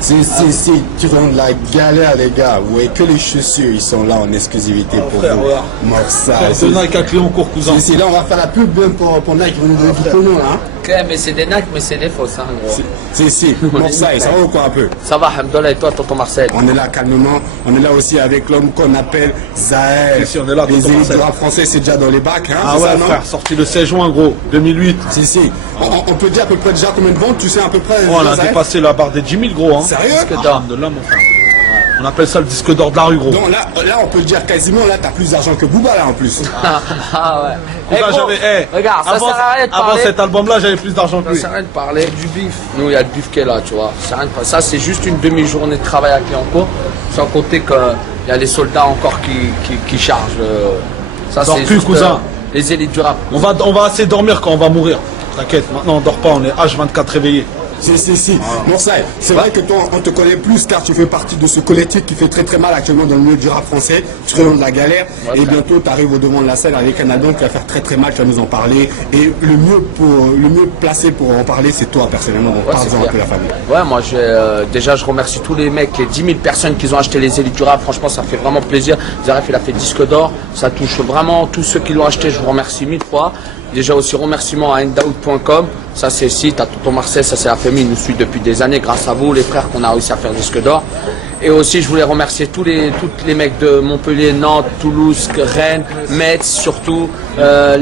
C'est Triangle de la galère, les gars. Vous voyez que les chaussures, ils sont là en exclusivité pour frère, vous. voilà. Morsay. C'est Nike à Cléoncourt, cousin. Là, on va faire la pub même pour Nike, vous nous donnez du pognon, là. Hein. Ok, mais c'est des Nike, mais c'est des fausses, hein, gros. Morsay, ça va ou quoi un peu? Ça va, Hamdallah, et toi, tonton Marcel? On est là calmement, on est là aussi avec l'homme qu'on appelle Zaev. Si, on est là, les tonton élites Marcel. du rap français, c'est déjà dans les bacs, hein. Ah c'est ouais, ça, non? frère, sorti le 16 juin, gros, 2008. Si. On peut dire à peu près déjà combien de ventes, tu sais à peu près? Oh, on a Zaev dépassé la barre des 10 000, gros, hein. Sérieux? De là, mon frère. On appelle ça le disque d'or de la rue, gros. Donc là, on peut dire quasiment, là, t'as plus d'argent que Booba, là, en plus. Ah ouais. Cousin, Eh, gros, regarde, ça avant, sert à rien de avant parler. cet album-là, j'avais plus d'argent que Ça lui. sert à rien de parler du bif. Nous, il y a le bif qui est là, tu vois. Ça sert à rien de parler. Ça, c'est juste une demi-journée de travail à Cléoncourt, sans compter qu'il y a les soldats encore qui chargent. Ça, Dors c'est plus, juste, cousin. les élites du rap. On va assez dormir quand on va mourir. T'inquiète, maintenant on dort pas, on est H24 réveillé. Si. Morsay, c'est vrai que toi, on te connaît plus car tu fais partie de ce collectif qui fait très très mal actuellement dans le milieu du rap français, Triangle de la galère. Ouais, et frère. bientôt, tu arrives au devant de la scène avec un album qui va faire très très mal, tu vas nous en parler. Et le mieux placé pour en parler, c'est toi personnellement. Donc, Ouais, parle-en c'est un clair. peu la famille. Ouais, moi, déjà, je remercie tous les mecs, les 10 000 personnes qui ont acheté les élites du rap. Franchement, ça fait vraiment plaisir. Zaref, il a fait disque d'or. Ça touche vraiment tous ceux qui l'ont acheté. Je vous remercie 1000 fois. Déjà aussi remerciements à endaout.com. Ça, c'est le site. À tonton Marcel, ça, c'est la famille. Il nous suit depuis des années. Grâce à vous, les frères, qu'on a réussi à faire disque d'or. Et aussi, je voulais remercier tous les mecs de Montpellier, Nantes, Toulouse, Rennes, Metz, surtout,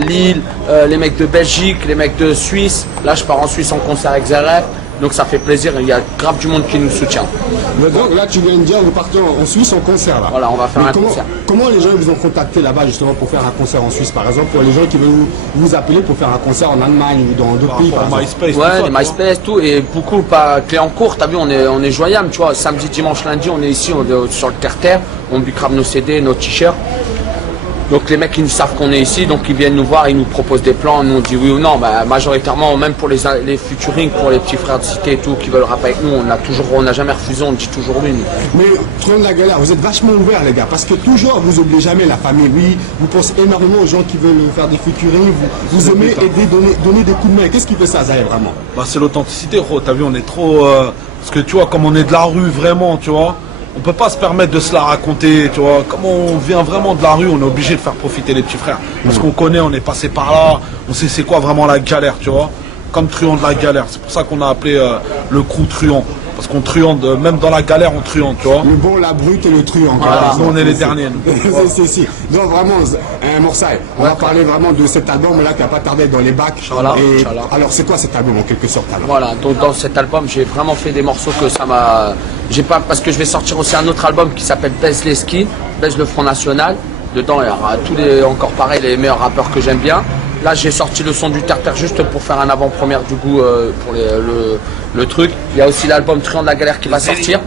Lille, les mecs de Belgique, les mecs de Suisse. Là, je pars en Suisse en concert avec Zaref. Donc ça fait plaisir, il y a grave du monde qui nous soutient. Mais donc là, tu viens de dire, vous partez en Suisse en concert là. Voilà, on va faire Mais un concert. Comment les gens vous ont contacté là-bas justement pour faire un concert en Suisse par exemple, pour les gens qui veulent vous appeler pour faire un concert en Allemagne ou dans d'autres pays par Par exemple. MySpace, tout Ouais, ça, les tu vois. MySpace, tout, et beaucoup pas Cléoncourt, t'as vu, on est joyable, tu vois, samedi, dimanche, lundi, on est ici, on est sur le terre-terre, on bicrave nos CD, nos t-shirts. Donc les mecs, ils savent qu'on est ici, donc ils viennent nous voir, ils nous proposent des plans, nous on dit oui ou non. Bah, majoritairement, même pour les featuring, pour les petits frères de cité et tout, qui veulent rapper avec nous, on n'a jamais refusé, on dit toujours oui. Mais Triangle de la galère, vous êtes vachement ouverts les gars, parce que toujours vous oubliez jamais la famille. Oui, vous pensez énormément aux gens qui veulent faire des featuring, vous aimez aider, donner des coups de main. Qu'est-ce qui fait ça, Zaev, vraiment? Bah, c'est l'authenticité, gros. T'as vu, on est trop. Parce que tu vois, comme on est de la rue vraiment, tu vois, on peut pas se permettre de se la raconter, tu vois. Comme on vient vraiment de la rue, on est obligé de faire profiter les petits frères. Parce qu'on connaît, on est passé par là, on sait c'est quoi vraiment la galère, tu vois. Comme truand de la galère. C'est pour ça qu'on a appelé le crew truand. Parce qu'on truande, même dans la galère, on truande, tu vois. Le bon, la brute et le truand. Voilà, nous, on est les derniers, nous. Si. Donc vraiment, Morsay, on va parler vraiment de cet album-là qui n'a pas tardé dans les bacs. Inch'Allah, Et Inch'Allah. alors c'est quoi cet album en quelque sorte alors? Voilà, donc dans cet album, j'ai vraiment fait des morceaux que ça m'a... J'ai pas, parce que je vais sortir aussi un autre album qui s'appelle Baise les skins, Baise le Front National. Dedans, il y aura encore pareil, les meilleurs rappeurs que j'aime bien. Là, j'ai sorti le son du terre-terre juste pour faire un avant-première du goût pour le truc. Il y a aussi l'album Triangle de la galère qui va sortir.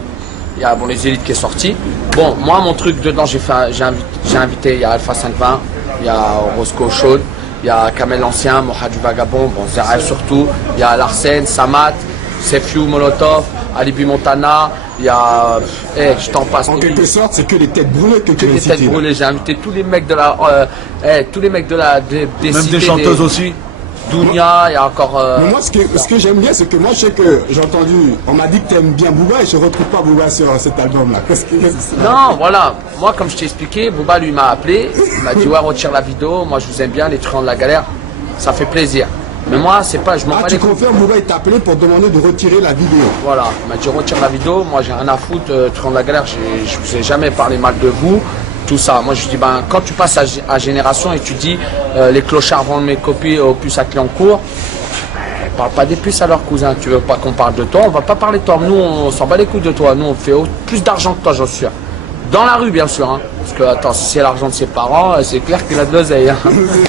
Il y a les élites qui est sorti. Bon, moi, mon truc dedans, j'ai invité, il y a Alpha 520, il y a Roscoe Chaude, il y a Kamel l'Ancien, Moha du Vagabond, bon, Zaref surtout, il y a Larsen, Samat, Sefiu, Molotov, Alibi Montana, il y a... je t'en passe. En quelque sorte, c'est que les têtes brûlées que tu Que as des têtes citées. brûlées, j'ai invité tous les mecs de la... tous les mecs de la... des Même cités, des chanteuses aussi. Dounia, il y a encore... Mais moi, ce que j'aime bien, c'est que moi, je sais que j'ai entendu, on m'a dit que tu aimes bien Booba et je ne retrouve pas Booba sur cet album-là. Qu'est-ce que c'est? Non, voilà. Moi, comme je t'ai expliqué, Booba, lui, m'a appelé. Il m'a dit, ouais, retire la vidéo. Moi, je vous aime bien, les truands de la galère. Ça fait plaisir. Mais moi, c'est pas... Je m'en Ah, bats tu les couilles. confirmes, Booba, il t'a appelé pour demander de retirer la vidéo. Voilà. Il m'a dit, retire la vidéo. Moi, j'ai rien à foutre. Truands de la galère, je vous ai jamais parlé mal de vous. Tout ça. Moi, je dis, ben, quand tu passes à Génération et tu dis, les clochards vendent mes copies aux puces à Cléoncourt, parle pas des puces alors, cousin. Tu veux pas qu'on parle de toi? On va pas parler de toi. Nous, on s'en bat les couilles de toi. Nous, on fait plus d'argent que toi, j'en suis sûr. Dans la rue, bien sûr. Hein. Parce que, attends, si c'est l'argent de ses parents, c'est clair qu'il a de l'oseille. Hein.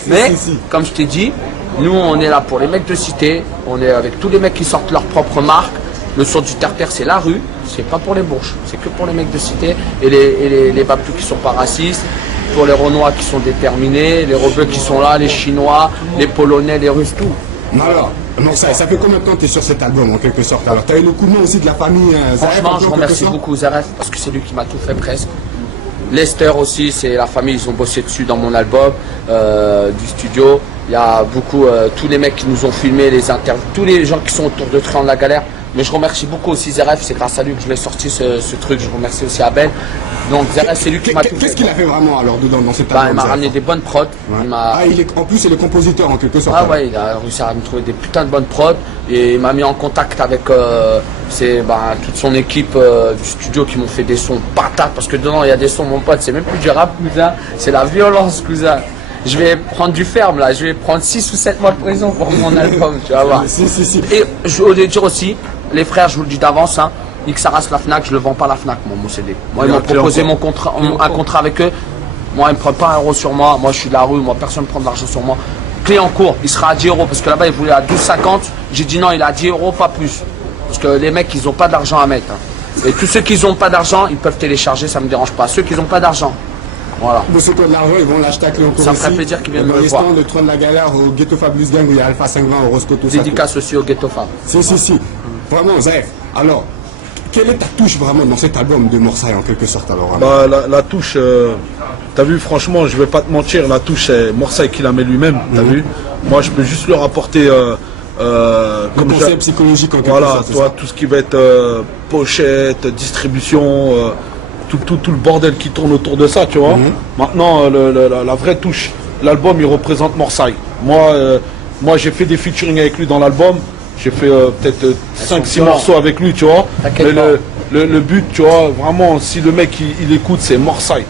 Mais, comme je t'ai dit, nous, on est là pour les mecs de cité. On est avec tous les mecs qui sortent leur propre marque. Le son du terre-terre, c'est la rue. C'est pas pour les bourges. C'est que pour les mecs de cité. Et les babtous qui sont pas racistes. Pour les Renois qui sont déterminés. Les Rebeux qui sont là. Les Chinois, les Polonais, les Russes, tout. Alors, non, ça fait combien de temps que tu es sur cet album en quelque sorte? Alors, tu as eu le coup de main aussi de la famille Zaref, Franchement, en je quelque remercie sorte? beaucoup Zaref parce que c'est lui qui m'a tout fait presque. Lester aussi, c'est la famille, ils ont bossé dessus dans mon album du studio. Il y a beaucoup, tous les mecs qui nous ont filmé, les interviews, tous les gens qui sont autour de Triangle de la galère, Mais je remercie beaucoup aussi Zeref, c'est grâce à lui que je l'ai sorti ce truc. Je remercie aussi Abel. Donc Zeref, c'est lui qui m'a tout fait. Qu'est-ce qu'il a fait vraiment alors dedans dans cet Bah, album? il m'a ramené des bonnes prods. Ouais. En plus, c'est le compositeur en quelque sorte. Ah ouais, il a réussi à me trouver des putains de bonnes prods et il m'a mis en contact avec toute son équipe du studio qui m'ont fait des sons patates parce que dedans il y a des sons, mon pote, c'est même plus du rap, cousin, c'est la violence, cousin. Je vais prendre du ferme là, je vais prendre 6 ou 7 mois de prison pour mon album, tu vas voir. Si. Et je voulais dire aussi, les frères, je vous le dis d'avance, hein, Xaras, la Fnac, je le vends pas à la Fnac, mon CD. Moi, ils m'ont proposé un contrat avec eux. Moi, ils me prennent pas 1 euro sur moi. Moi, je suis de la rue. Moi, personne ne prend de l'argent sur moi. Clé en cours, il sera à 10 euros parce que là-bas, ils voulaient à 12,50. J'ai dit non, il est à 10 euros, pas plus. Parce que les mecs, ils ont pas d'argent à mettre. Hein. Et tous ceux qui n'ont pas d'argent, ils peuvent télécharger, ça me dérange pas. Ceux qui n'ont pas d'argent, voilà. De ceux qui ont de l'argent, ils vont l'acheter à Clé en cours. Ça me ferait plaisir qu'ils viennent me voir. Le Trône de la Galère au Ghetto Fabulous Gang où il y a Alpha 520 au Roscoto. Dédicace aussi au Ghetto Fab. Si. Vraiment, Zaef. Alors, quelle est ta touche vraiment dans cet album de Morsaï en quelque sorte alors? Bah, la touche, t'as vu, franchement, je vais pas te mentir, la touche, c'est Morsaï qui la met lui-même, t'as vu. Moi, je peux juste leur apporter comme concept psychologique en quelque voilà, sorte. toi, tout ce qui va être pochette, distribution, tout le bordel qui tourne autour de ça, tu vois. Maintenant, la vraie touche, l'album, il représente Morsaï. Moi, j'ai fait des featuring avec lui dans l'album. J'ai fait peut-être 5-6 morceaux avec lui, tu vois. Mais le but, tu vois, vraiment, si le mec il écoute, c'est Morsaï.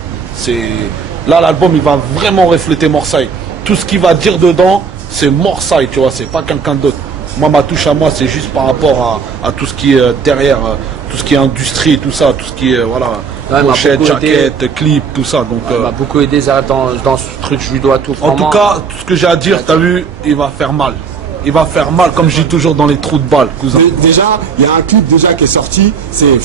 Là, l'album, il va vraiment refléter Morsaï. Tout ce qu'il va dire dedans, c'est Morsaï, tu vois, c'est pas quelqu'un d'autre. Moi, ma touche à moi, c'est juste par rapport à tout ce qui est derrière, tout ce qui est industrie, tout ça, tout ce qui est, voilà, pochette, jaquette, clip, tout ça. Donc, il m'a beaucoup aidé dans ce truc, je lui dois tout. En tout cas, tout ce que j'ai à dire, t'as vu, il va faire mal. Il va faire mal, comme je dis toujours, dans les trous de balles, cousin. Déjà, il y a un clip déjà qui est sorti, c'est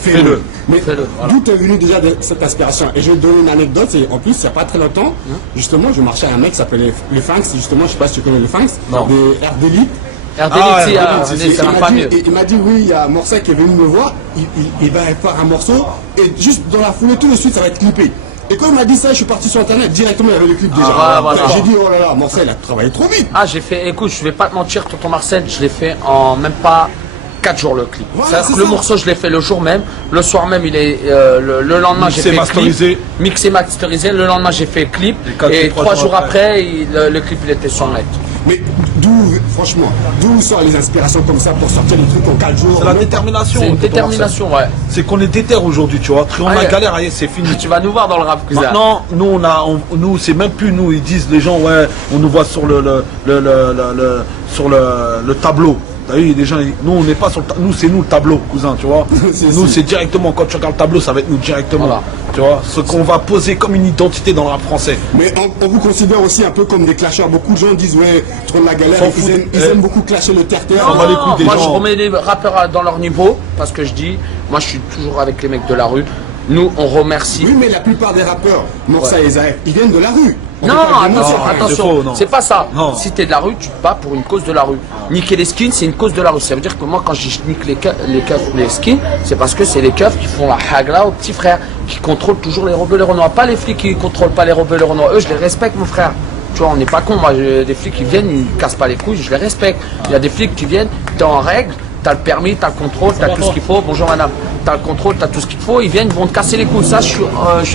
fais-le. Mais voilà. D'où est venu déjà cette inspiration? Et je vais te donner une anecdote, en plus, il n'y a pas très longtemps, justement, je marchais avec un mec qui s'appelait le Fanks, justement, je sais pas si tu connais le Fanks, de RDLite. C'est un fameux. Il m'a dit, oui, il y a Morsaï qui est venu me voir, il va faire un morceau, et juste dans la foulée, tout de suite, ça va être clippé. Et quand il m'a dit ça, je suis parti sur internet, directement il y avait le clip déjà. Voilà. J'ai dit, oh là là, Morsaï il a travaillé trop vite. J'ai fait, écoute, je vais pas te mentir, tonton Marcel, je l'ai fait en même pas 4 jours le clip. Voilà, le morceau, je l'ai fait le jour même, le soir même, il est le lendemain, j'ai fait clip, mixé, masterisé, le lendemain, j'ai fait clip, et 3 jours après, le clip, il était sur net. Mais d'où sortent les inspirations comme ça pour sortir les trucs en 4 jours? C'est la détermination. C'est une détermination, ouais. C'est qu'on est déter aujourd'hui, tu vois. On a galère, c'est fini. Tu vas nous voir dans le rap, cousin. Maintenant, nous, c'est même plus nous. Ils disent les gens, ouais, on nous voit sur le tableau. T'as vu, les gens, nous, on n'est pas sur le tableau. Nous, c'est nous le tableau, cousin, tu vois. Nous, c'est directement, quand tu regardes le tableau, ça va être nous directement. Voilà. Tu vois, ce qu'on va poser comme une identité dans le rap français. Mais on vous considère aussi un peu comme des clasheurs. Beaucoup de gens disent, ouais, Trône de la Galère, ils aiment beaucoup clasher le terre-terre. Moi, je remets les rappeurs dans leur niveau, parce que je dis, moi, je suis toujours avec les mecs de la rue. Nous, on remercie. Oui, mais la plupart des rappeurs, Morsaï et Zaef, ils viennent de la rue. Non, attention, c'est pas ça. Non. Si t'es de la rue, tu te bats pour une cause de la rue. Niquer les skins, c'est une cause de la rue. Ça veut dire que moi, quand je nique les keufs ou les skins, c'est parce que c'est les keufs qui font la hagla aux petits frères, qui contrôlent toujours les rebelles renois. Pas les flics qui contrôlent pas les rebelles renois. Eux, je les respecte, mon frère. Tu vois, on n'est pas con. Moi, des flics qui viennent, ils cassent pas les couilles, je les respecte. Il y a des flics qui viennent, t'es en règle, t'as le permis, t'as le contrôle, t'as tout ce qu'il faut. Bonjour madame, t'as le contrôle, t'as tout ce qu'il faut. Ils viennent, ils vont te casser les couilles. Ça,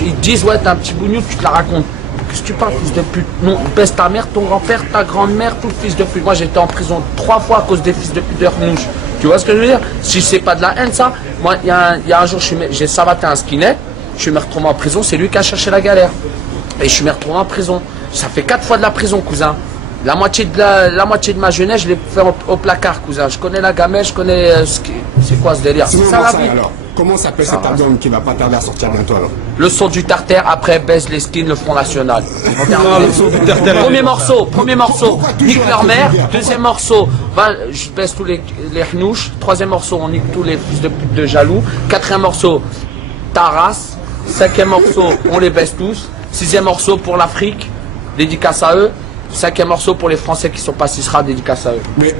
ils disent, ouais, t'as un petit bougnou, tu te la racontes. Qu'est-ce que tu parles, fils de pute? Non, baisse ta mère, ton grand-père, ta grand-mère, tout le fils de pute. Moi, j'étais en prison 3 fois à cause des fils de pute de Rnouche. Tu vois ce que je veux dire? Si c'est pas de la haine, ça, moi, il y a un jour, j'ai savaté un skinhead, je suis me retrouvé en prison, c'est lui qui a cherché la galère. Et je suis me retrouvé en prison. Ça fait 4 fois de la prison, cousin. La moitié de ma jeunesse, je l'ai fait au placard, cousin. Je connais la gamelle, je connais c'est quoi ce délire. C'est ça la vie. Alors, comment s'appelle cet album qui va pas tarder à sortir bientôt alors? Le son du tartare, après baisse les skins, le Front National. Premier morceau, nique leur mère. Deuxième morceau, je baisse tous les rnouches. Troisième morceau, on nique tous les fils de pute de jaloux. Quatrième morceau, Taras. Cinquième morceau, on les baisse tous. Sixième morceau pour l'Afrique, dédicace à eux. Cinquième morceau pour les Français qui sont pas Sisra, dédicace à eux. Mais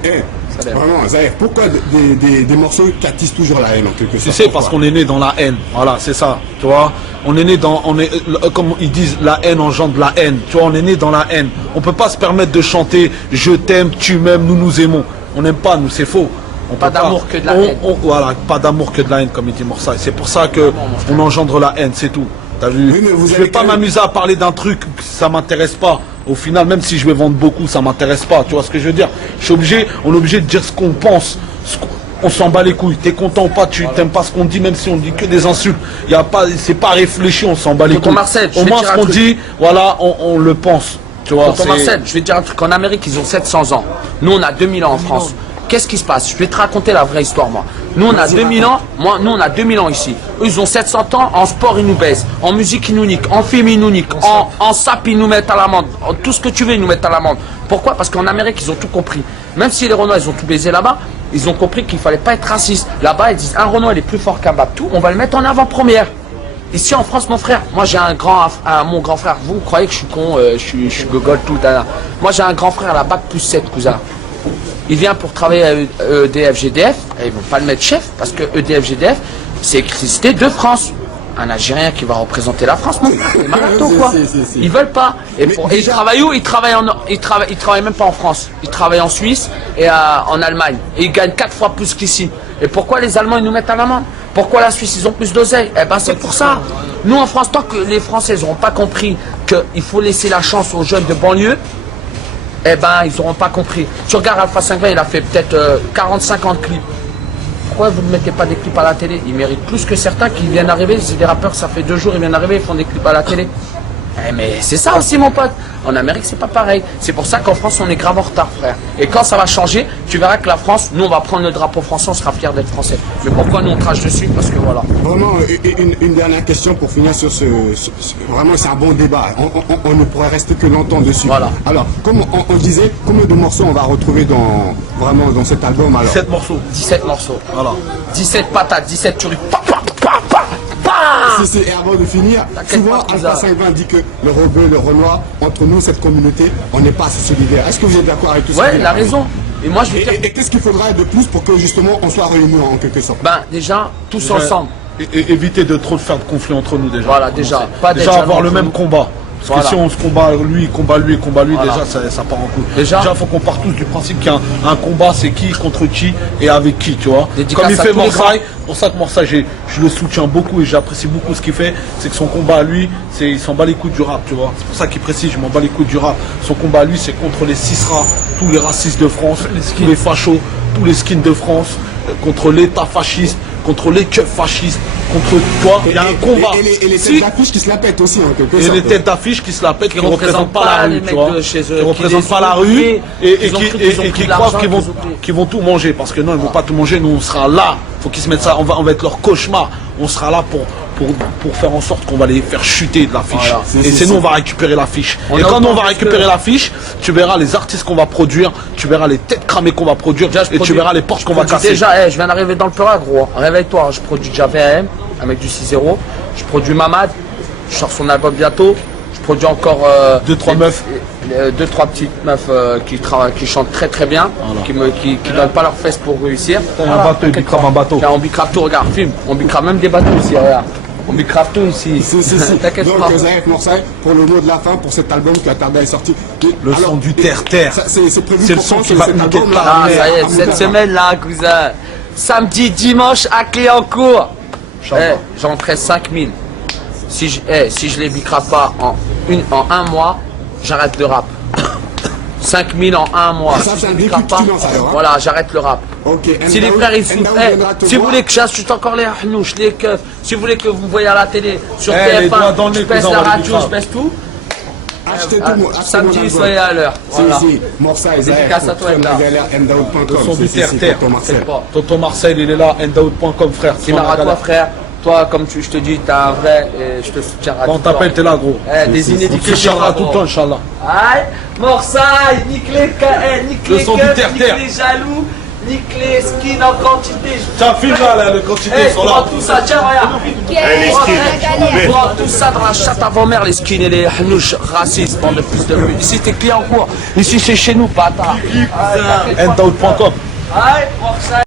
vraiment, Zaef, pourquoi des morceaux qui attisent toujours la haine en quelque sorte? Tu sais, parce qu'on est né dans la haine. Voilà, c'est ça. Tu vois, on est né comme ils disent, la haine engendre la haine. Tu vois, on est né dans la haine. On peut pas se permettre de chanter je t'aime, tu m'aimes, nous nous aimons. On n'aime pas, nous, c'est faux. Pas d'amour que de la haine. Voilà, pas d'amour que de la haine, comme il dit Morsaï. C'est pour ça que on engendre la haine, c'est tout. T'as vu? Oui, mais vous je avez vais pas quand même- m'amuser à parler d'un truc, ça m'intéresse pas. Au final, même si je vais vendre beaucoup, ça m'intéresse pas. Tu vois ce que je veux dire? On est obligé de dire ce qu'on pense. On s'en bat les couilles. T'es content ou pas, tu t'aimes pas ce qu'on dit, même si on dit que des insultes. Y a pas, c'est pas réfléchi, on s'en bat les Tonton couilles. Marcel, je Au vais moins dire ce un qu'on truc. dit, voilà, on le pense. Tu vois, Tonton Marcel, je vais te dire un truc. En Amérique, ils ont 700 ans. Nous, on a 2000 ans en France. Qu'est-ce qui se passe? Je vais te raconter la vraie histoire, moi. Nous, on a 2000 ans. Nous, on a 2000 ans ici. Eux, ils ont 700 ans. En sport, ils nous baissent. En musique, ils nous niquent. En film, ils nous niquent. En sap, ils nous mettent à l'amende. Tout ce que tu veux, ils nous mettent à l'amende. Pourquoi? Parce qu'en Amérique, ils ont tout compris. Même si les Renois, ils ont tout baisé là-bas, ils ont compris qu'il fallait pas être raciste. Là-bas, ils disent, un Renois, il est plus fort qu'un Babtou. On va le mettre en avant-première. Ici en France, mon frère, moi j'ai mon grand frère. Vous croyez que je suis con, je suis gogol tout. Moi j'ai un grand frère à la bac plus 7, cousin. Il vient pour travailler à EDF GDF, et ils vont pas le mettre chef, parce que EDF GDF, c'est électricité de France. Un Algérien qui va représenter la France, mon frère, c'est malade ou quoi? Si. Ils veulent pas. Et ils déjà- travaillent où? Ils travaillent même pas en France. Ils travaillent en Suisse et en Allemagne. Et ils gagnent 4 fois plus qu'ici. Et pourquoi les Allemands ils nous mettent à l'amende? Pourquoi la Suisse ils ont plus d'oseille? Eh ben c'est pour ça. Nous en France, tant que les Français n'auront pas compris qu'il faut laisser la chance aux jeunes de banlieue, eh ben ils n'auront pas compris. Tu regardes Alpha 520, il a fait peut-être 40-50 clips. Pourquoi vous ne mettez pas des clips à la télé? Ils méritent plus que certains qui viennent d'arriver. C'est des rappeurs, ça fait 2 jours, ils viennent d'arriver, ils font des clips à la télé. Eh mais c'est ça aussi mon pote. En Amérique c'est pas pareil. C'est pour ça qu'en France on est grave en retard frère. Et quand ça va changer, tu verras que la France, nous on va prendre le drapeau français, on sera fiers d'être français. Mais pourquoi nous on crache dessus? Parce que voilà. Vraiment, une dernière question pour finir sur vraiment, c'est un bon débat. On ne pourrait rester que longtemps dessus. Voilà. Alors, comme on disait, combien de morceaux on va retrouver dans cet album alors? 7 morceaux. 17 morceaux. Voilà. 17 patates, 17 tueries. Pa, pa, pa, pa, pa. Et avant de finir, T'inquiète souvent pas, Alpha cousin. 520 dit que le rebeu, le Renoir, entre nous, cette communauté, on n'est pas assez solidaire. Est-ce que vous êtes d'accord avec tout ça? Ouais, il a raison. Et moi je vais dire, Et qu'est-ce qu'il faudrait de plus pour que justement on soit réunis en quelque sorte? ben déjà, tous ensemble. Et éviter de trop faire de conflits entre nous déjà. Voilà, déjà. Pas d'être Déjà avoir jaloux le entre même nous. combat. Parce Voilà. que si on se combat lui, combat lui, Voilà. déjà ça part en couille. Déjà, il faut qu'on parte tous du principe qu'un combat c'est qui contre qui et avec qui, tu vois. Dédicace Comme il à fait tous les Morsaï, c'est pour ça que Morsaï, je le soutiens beaucoup et j'apprécie beaucoup ce qu'il fait. C'est que son combat à lui, il s'en bat les couilles du rap, tu vois. C'est pour ça qu'il précise, je m'en bats les couilles du rap. Son combat à lui, c'est contre les Cisra, tous les racistes de France, tous les fachos, tous les skins de France, contre l'État fasciste, contre les keufs fascistes, contre toi. Il y a un combat. Et les têtes d'affiche qui se la pètent aussi en quelque Et sorte. les têtes d'affiche qui se la pètent, qui ne représentent représentent pas la pas les rue, mecs tu vois. de chez eux, Qui qui représentent les pas ont la rue oubliés. et Ils ont cru qu'ils ont qui pris de croient l'argent, qu'ils qu'ils ont vont tout manger. Parce que non, ils ne vont pas tout manger. Nous, on sera là. Faut qu'ils se mettent ça. On va être leur cauchemar. On sera là pour faire en sorte qu'on va les faire chuter de l'affiche. Voilà. Et c'est nous, on va récupérer l'affiche. On Et a quand nous, on autant va juste récupérer que- l'affiche, tu verras les artistes qu'on va produire, tu verras les têtes cramées qu'on va produire, Déjà, je et tu produis- verras les portes qu'on va produis casser. Déjà, je viens d'arriver dans le Peura, gros. Réveille-toi, je produis déjà VAM, un mec du 6-0. Je produis Mamad, je sors son album bientôt. Je produis encore 2-3 meufs. 2-3 petites meufs qui chantent très très bien, qui donnent pas leurs fesses pour réussir. Un bateau, il t'inquiète bicrave pas. un bateau. Tiens, on bicrave tout, regarde, filme. On bicrave même des bateaux ici, regarde. On bicrave tout ici. Si. T'inquiète Donc, pas. Zaïf Morsaï, pour le mot de la fin, pour cet album qui a tardé à être sorti. Le son du terre-terre. C'est prévu C'est le pour son quand qui va cet niquer album-là? Ah, ça y est, À cette Montréal. semaine-là, cousin. Samedi, dimanche, à Cléancourt. Inch'Allah. J'en ferai 5000. Si je les bicrave pas en un mois, j'arrête le rap. 5000 en un mois. Ça, Si c'est je un les bicrave début que pas, tu lances, alors, hein. voilà, j'arrête le rap. Ok, Si les Ndaoud- frères ils souffrent, Ndaoud viendra te si vous voir. voulez que j'ajoute encore les hanouches, les keufs, si vous voulez que vous me voyez à la télé, sur Les doigts dans TF1, le je nez, baisse cousin, la on va les radio, bicrave. je baisse tout. Achetez tout mon Samedi, album. soyez à l'heure. Voilà. Si, Morsaï, Zaïf, Dédicace à toi, Trône de la Enda. galère, Ndaoud.com. Le son du terre-terre. Tonton Marcel. C'est pas. Tonton Marcel, il est là, endaoud.com, frère. Simara, toi frère, toi comme je te dis, t'es un vrai, et je te soutiendrai. Quand on tout le temps. t'appelle, t'es là, gros. Des inédits On que te j'ai, soutiendra tout le gros. temps, Inch'Allah. Aïe, Morsaï, nique les nique Le les son du keufs, terre-terre. nique les jaloux, nique les skins en quantité. Tiens, filme là, le quantité, Eh, ils sont prends là. tout ça, tiens, regarde. Prends tout ça dans la chatte avant mère, les skins et les hanouches racistes, bande de fils de pute. Ici, t'es client en cours. Ici, c'est chez nous, bâtard. Endaoud.com. Aïe, Morsaï.